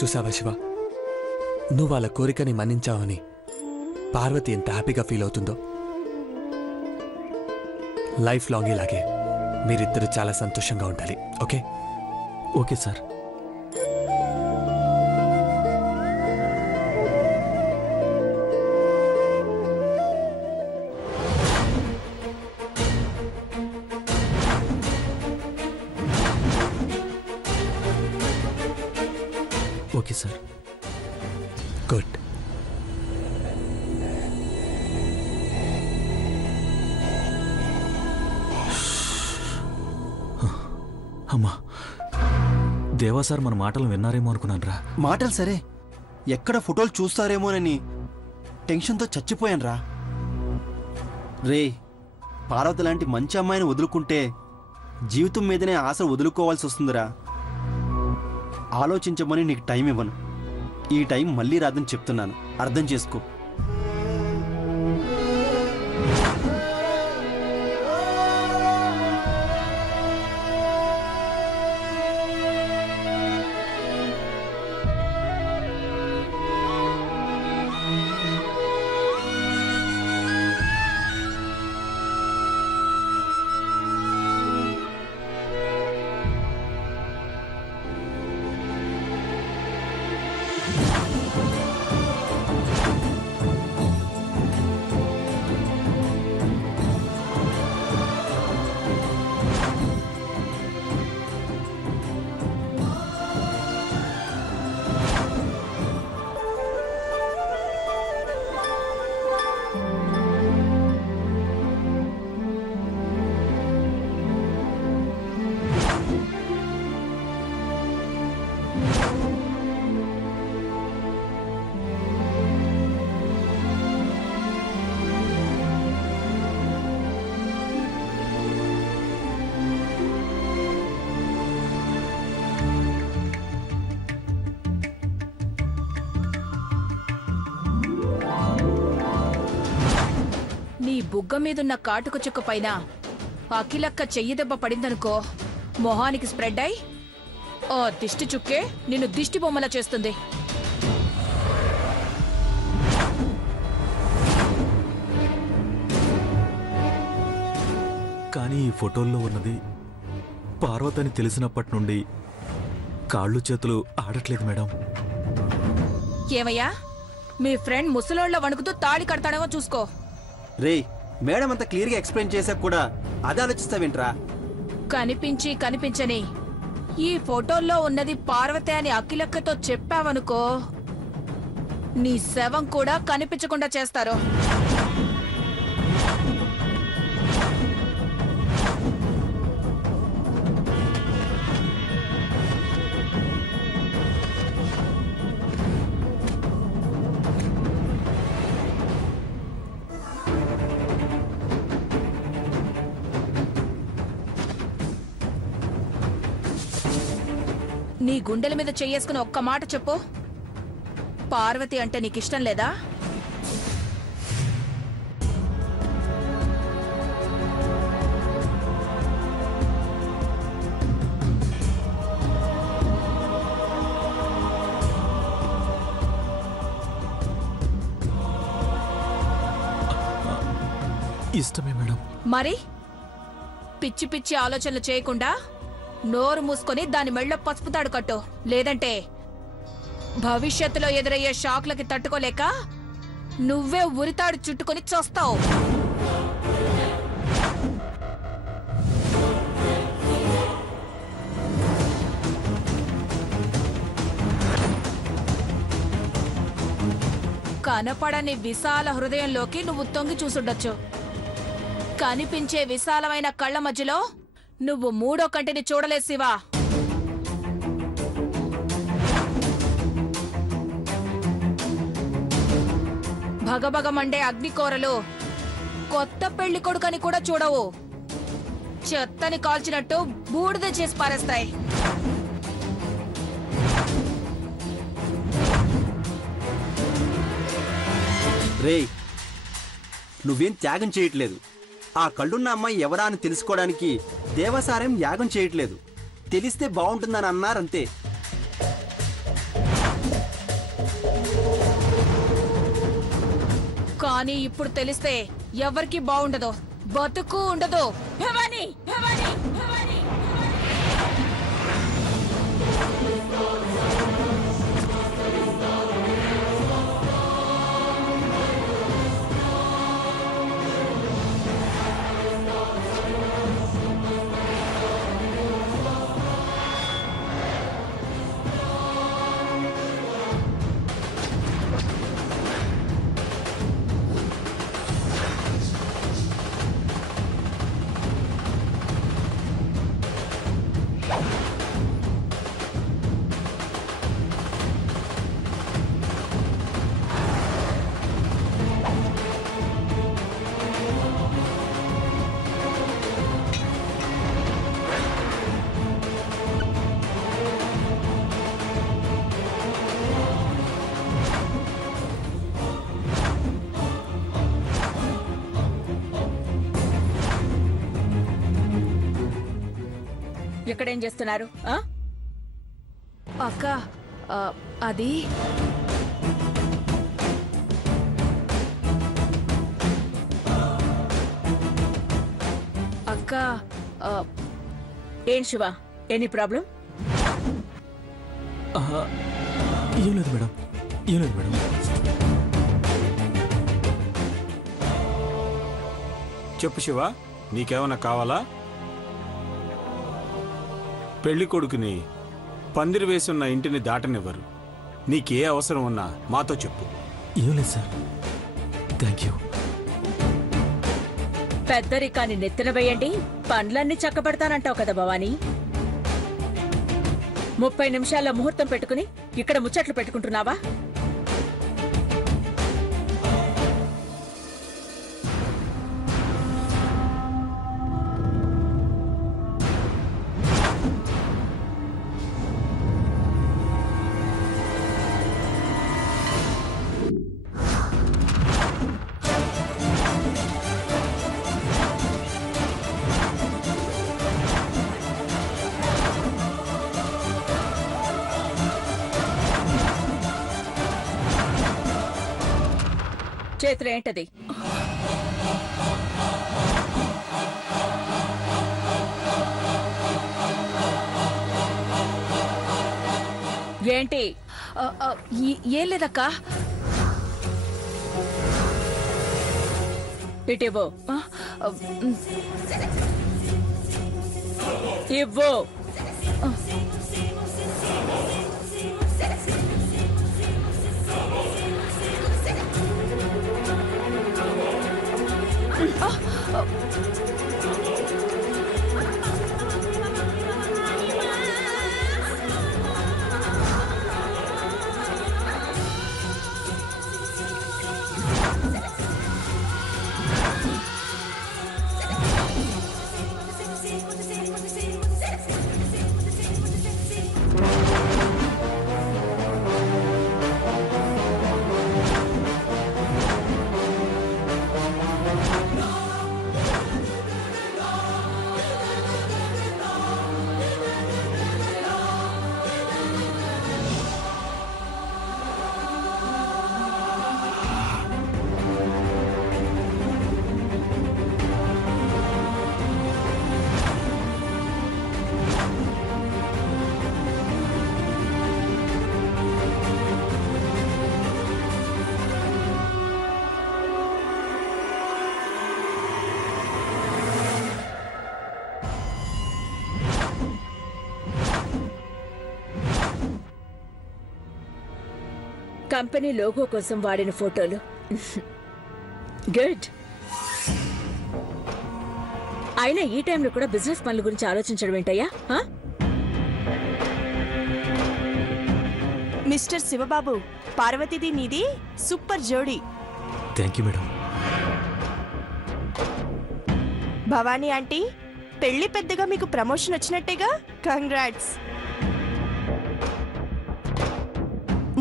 చూసావా శివ, నువ్వు వాళ్ళ కోరికని మన్నించావని పార్వతి ఎంత హ్యాపీగా ఫీల్ అవుతుందో. లైఫ్ లాంగ్ ఇలాగే మీరిద్దరూ చాలా సంతోషంగా ఉండాలి. Okay? Okay sir. Okay sir. Good. అమ్మా, దేవా సార్ మన మాటలు విన్నారేమో అనుకున్నాను రా. మాటలు సరే, ఎక్కడ ఫోటోలు చూస్తారేమోనని టెన్షన్తో చచ్చిపోయాను రా. రే, పార్వతి లాంటి మంచి అమ్మాయిని వదులుకుంటే జీవితం మీదనే ఆశ వదులుకోవాల్సి వస్తుందిరా. ఆలోచించమని నీకు టైం ఇవ్వను. ఈ టైం మళ్ళీ రాదని చెప్తున్నాను, అర్థం చేసుకో. నీ బుగ్గ మీదున్న కాటుక చుక్క పైన అఖిలక్క చెయ్యి దెబ్బ పడిందనుకో, మొహానికి స్ప్రెడ్ అయి ఆ దిష్టి చుక్కే నిన్ను దిష్టి బొమ్మలా చేస్తుంది. కానీ ఈ ఫోటోల్లో ఉన్నది పార్వతని తెలిసినప్పటి నుండి కాళ్ళు చేతులు ఆడట్లేదు మేడం. ఏమయ్యా, మీ ఫ్రెండ్ ముసలోళ్ళ వణుకుతూ తాళి కడతాడేమో చూసుకో. రే, మేడం అంత క్లియర్గా ఎక్స్ప్లెయిన్ చేశాక కూడా అదే ఆలోచిస్తావేంట్రా? కనిపించి కనిపించని ఈ ఫోటోల్లో ఉన్నది పార్వతి అని అఖిలక్కతో చెప్పావనుకో, నీ శవం కూడా కనిపించకుండా చేస్తారు. నీ గుండెల మీద చెయ్యేసుకుని ఒక్క మాట చెప్పు, పార్వతి అంటే నీకిష్టం లేదా? ఇష్టమే మేడం. మరి పిచ్చి పిచ్చి ఆలోచనలు చేయకుండా నోరు మూసుకొని దాని మెళ్ళో పసుపు తాడు కట్టు. లేదంటే భవిష్యత్తులో ఎదురయ్యే షాక్లకి తట్టుకోలేక నువ్వే ఉరితాడు చుట్టుకొని చస్తావు. కనపడని విశాల హృదయంలోకి నువ్వు తొంగి చూసుండొచ్చు. కనిపించే విశాలమైన కళ్ళ మధ్యలో నువ్వు మూడో కంటిని చూడలేదు శివా. భగభగమండే అగ్నికోరలు కొత్త పెళ్లి కొడుకని కూడా చూడవు. చెత్తని కాల్చినట్టు బూడిద చేసి పారేస్తాయి. రేయ్, నువ్వేం త్యాగం చేయట్లేదు. ఆ కళ్ళున్న అమ్మాయి ఎవరా అని తెలుసుకోవడానికి దేవసారం యాగం చేయట్లేదు. తెలిస్తే బాగుంటుందని అన్నారంతే. కానీ ఇప్పుడు తెలిస్తే ఎవరికి బాగుండదు, బతుకు ఉండదు. భవానీ, భవానీ, భవానీ. ఇక్కడేం చేస్తున్నారు? అక్క, అది అక్క, ఏం శివ, ఎనీ ప్రాబ్లం? ఏం లేదు మేడం, ఏం లేదు మేడం. చెప్పు శివ, నీకేమన్నా కావాలా? పెళ్లి కొడుకుని పందిరి వేసున్న ఇంటిని దాటనివ్వరు. నీకే అవసరం ఉన్నా మాతో చెప్పు. ఏం లేదు సార్, థ్యాంక్ యూ. పెద్దరికాన్ని నెత్తిన వేయండి, పనులన్నీ చక్కబెడతానంటావు కదా భవానీ. 30 నిమిషాల ముహూర్తం పెట్టుకుని ఇక్కడ ముచ్చట్లు పెట్టుకుంటున్నావా? చేతులు ఏంటది? ఏంటి? ఏం లేదక్క. ఇటివ్వు. ఇవ్వు. కంపెనీ లోగో కోసం వాడిన ఫోటోలు. గుడ్. అయినా ఈ టైంలో కూడా బిజినెస్ పనుల గురించి ఆలోచించడం ఏంటయ్యా? మిస్టర్ శివబాబు, పార్వతిది నీది సూపర్ జోడీ. Thank you madam. Bhavani aunty, పెళ్లి పెద్దగా మీకు ప్రమోషన్ వచ్చినట్టేగా? కంగ్రాట్స్.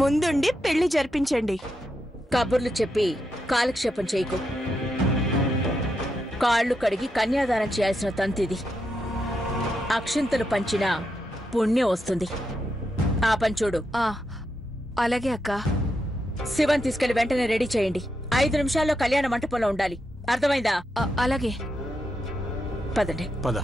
ముందుండి పెళ్లి జరిపించండి. కబుర్లు చెప్పి కాలక్షేపం చేయకు. కాళ్ళు కడిగి కన్యాదానం చేయాల్సిన తంతిది. అక్షింతలు పంచినా పుణ్యం వస్తుంది. ఆ పంచోడు. అలాగే అక్క. శివన్ తీసుకెళ్లి వెంటనే రెడీ చేయండి. 5 నిమిషాల్లో కళ్యాణ మంటపంలో ఉండాలి. అర్థమైందా? అలాగే. పదండి. పద.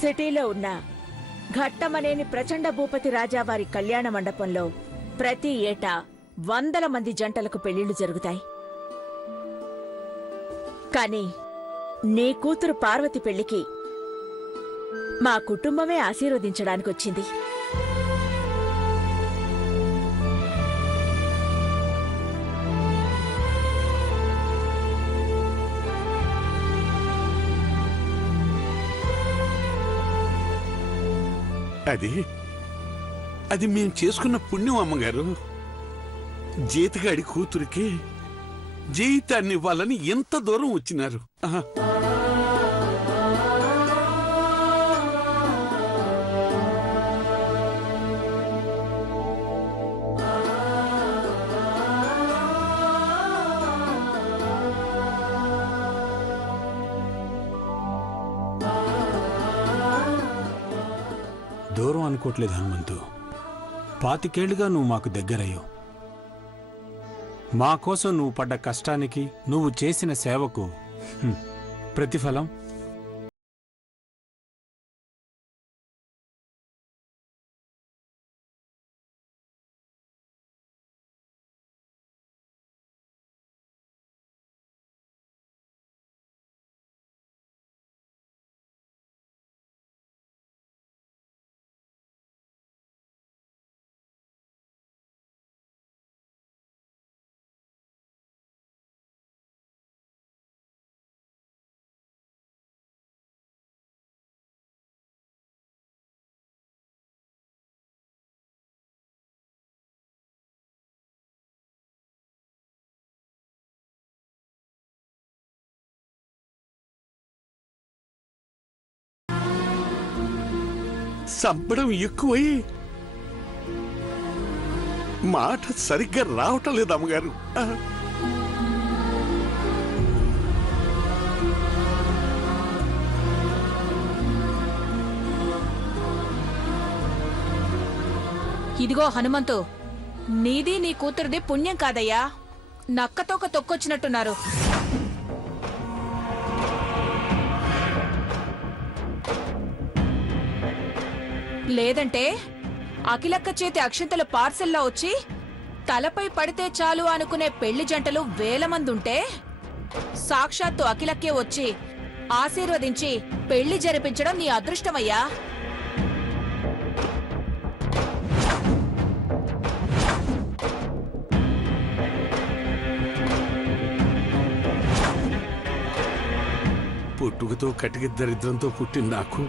సిటీలో ఉన్న ఘట్టమనేని ప్రచండ భూపతి రాజావారి కళ్యాణ మండపంలో ప్రతి ఏటా 100 మంది జంటలకు పెళ్లిళ్లు జరుగుతాయి. కాని నీ కూతురు పార్వతి పెళ్లికి మా కుటుంబమే ఆశీర్వదించడానికొచ్చింది. అది మేం చేసుకున్న పుణ్యం అమ్మగారు. జీతగాడి కూతురికి జీవితాన్ని ఇవ్వాలని ఎంత దూరం వచ్చినారు. దూరం అనుకోవట్లేదు హనుమంతు. 25 ఏళ్లుగా నువ్వు మాకు దగ్గరయ్యావు. మా కోసం నువ్వు పడ్డ కష్టానికి, నువ్వు చేసిన సేవకు ప్రతిఫలం సంబడం ఎక్కువై మాట సరిగ్గా రావటం లేదు అమ్మగారు. ఇదిగో హనుమంతు, నీది నీ కూతురుది పుణ్యం కాదయ్యా. నక్కతోక తొక్కొచ్చినట్టున్నారు. లేదంటే అఖిలక్క చేతి అక్షింతల పార్సెల్లో వచ్చి తలపై పడితే చాలు అనుకునే పెళ్లి జంటలు 1000 మందుంటే సాక్షాత్తు అఖిలక్కే వచ్చి ఆశీర్వదించి పెళ్లి జరిపించడం నీ అదృష్టమయ్యా. పుట్టుకతో కటిక దరిద్రంతో పుట్టిన నాకు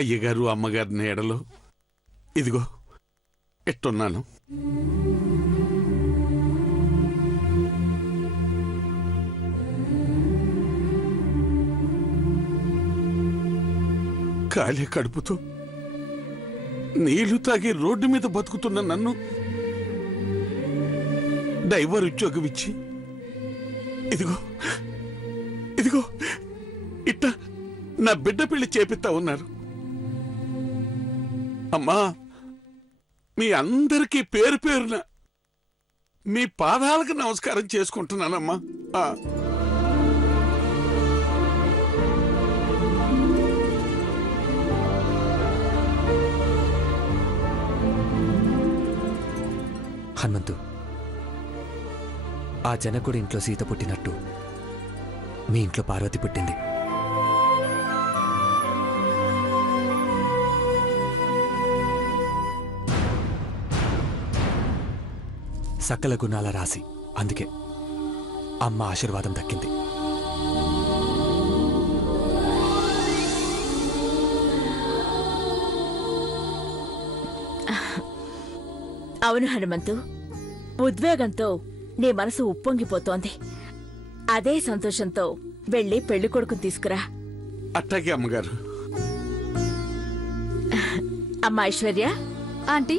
అయ్యగారు అమ్మగారి నీడలో ఇదిగో ఎట్టున్నాను. ఖాళీ కడుపుతో నీళ్లు తాగి రోడ్డు మీద బతుకుతున్న నన్ను డ్రైవర్ ఉద్యోగం ఇచ్చి ఇదిగో ఇదిగో ఇట్ట నా బిడ్డ పెళ్లి చేపిస్తా ఉన్నారు. అమ్మా, మీ అందరికీ పేరు పేరున మీ పాదాలకు నమస్కారం చేసుకుంటున్నానమ్మా. హనుమంతు, ఆ జనకుడి ఇంట్లో సీత పుట్టినట్టు మీ ఇంట్లో పార్వతి పుట్టింది. సకల గుణాల రాసి, అందుకే అమ్మ ఆశీర్వాదం దక్కింది. అవును హనుమంతు, ఉద్వేగంతో నీ మనసు ఉప్పొంగిపోతోంది. అదే సంతోషంతో వెళ్ళి పెళ్లి కొడుకుని తీసుకురా. అట్టాగే అమ్మగారు. అమ్మా ఐశ్వర్య, ఆంటీ,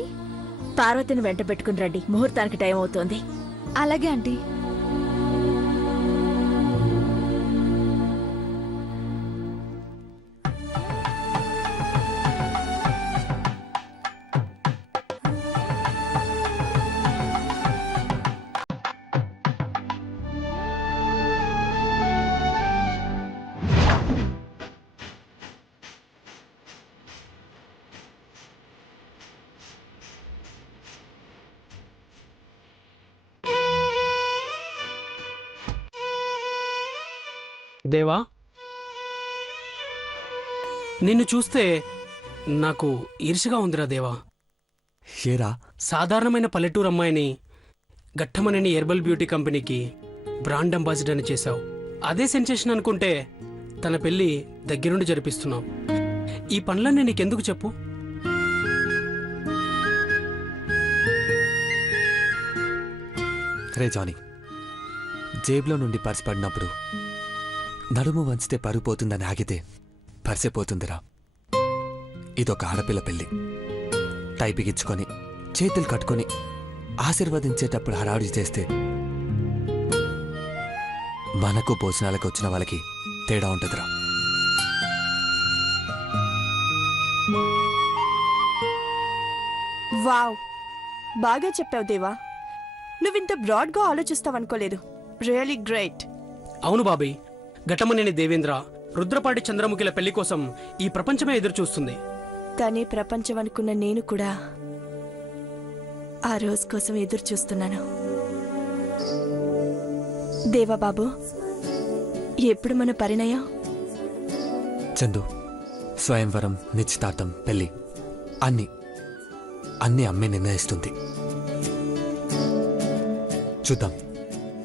పార్వతిని వెంట పెట్టుకుని రండి, ముహూర్తానికి టైం అవుతోంది. అలాగే ఆంటీ. దేవా, నిన్ను చూస్తే నాకు ఈర్ష్యగా ఉందిరా దేవా. ఏరా? సాధారణమైన పల్లెటూరు అమ్మాయిని ఘట్టమనేని హెర్బల్ బ్యూటీ కంపెనీకి బ్రాండ్ అంబాసిడర్ని చేశావు. అదే సెన్సేషన్ అనుకుంటే తన పెళ్లి దగ్గరుండి జరిపిస్తున్నావు. ఈ పనులన్నీ నీకెందుకు చెప్పు? రే జానీ, జేబులో నుండి పర్స్ పడినప్పుడు నడుము వంచితే పరుగు పోతుందని ఆగితే పర్సే పోతుందిరా. ఇదొక ఆడపిల్ల పెళ్లి. టై బిగించుకొని చేతులు కట్టుకొని ఆశీర్వదించేటప్పుడు హడావుడి చేస్తే మనకు భోజనాలకు వచ్చిన వాళ్ళకి తేడా ఉంటుందిరా. వావ్, బాగా చెప్పావు దేవా. నువ్వింత బ్రాడ్గా ఆలోచిస్తావనుకోలేదు. Really great. అవును బాబీ, ఘట్టమనేని దేవేంద్ర, రుద్రపాటి చంద్రముఖిల పెళ్లి కోసం ఈ ప్రపంచమే ఎదురు చూస్తుంది. తనే ప్రపంచం అనుకున్న నేను కూడా ఆ రోజు కోసం ఎదురు చూస్తున్నాను. దేవాబాబు, ఎప్పుడు మన పరిణయం? చందు, స్వయంవరం, నిశ్చితార్థం, పెళ్లి అన్నీ అమ్మే నిర్ణయిస్తుంది. చూద్దాం.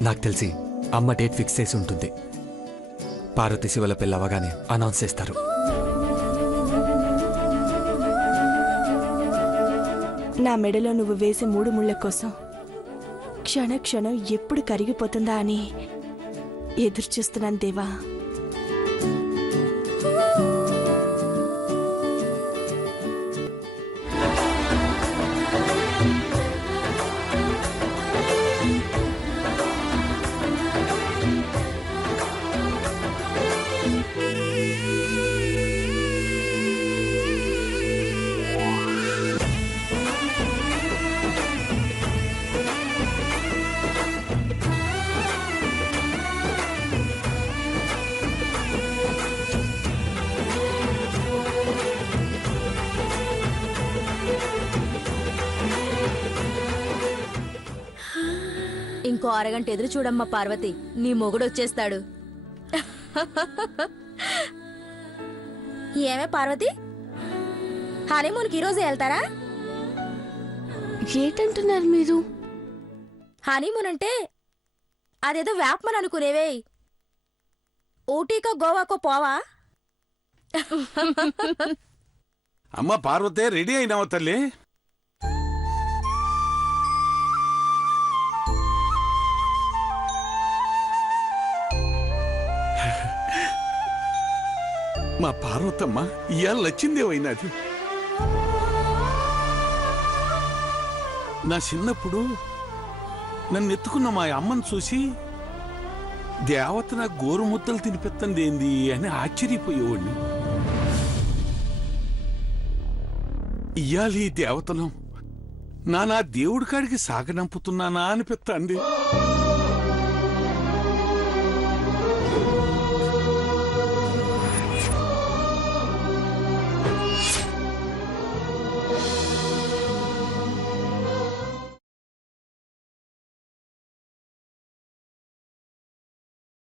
నాకు తెలిసి అమ్మ డేట్ ఫిక్స్ చేసి ఉంటుంది. పార్వతి శివల పెళ్ళి అవగానే అనౌన్స్ చేస్తారు. నా మెడలో నువ్వు వేసే 3 ముళ్ళ కోసం క్షణ క్షణం ఎప్పుడు కరిగిపోతుందా అని ఎదురు చూస్తున్నాను దేవా. ఇంకో అరగంట ఎదురు చూడమ్మా పార్వతి, నీ మొగుడు వచ్చేస్తాడు. ఏమే పార్వతి, హనీమూన్కి ఈరోజే వెళ్తారా? ఏంటంటున్నారు మీరు? హనీమూన్ అంటే అదేదో వ్యాపమని అనుకునేవే. ఊటీకో గోవాకో పోవా? అమ్మ పార్వతే, రెడీ అయినావా తల్లి? మా పార్వతమ్మ ఇవాళ లచ్చిందేవైనది. నా చిన్నప్పుడు నన్ను ఎత్తుకున్న మా అమ్మను చూసి దేవత నాకు గోరుముద్దలు తినిపెత్తందేంది అని ఆశ్చర్యపోయేవాడిని. ఇయ్యాలి ఈ దేవతను నా దేవుడి కాడికి సాగనంపుతున్నానా అనిపిస్తాంది.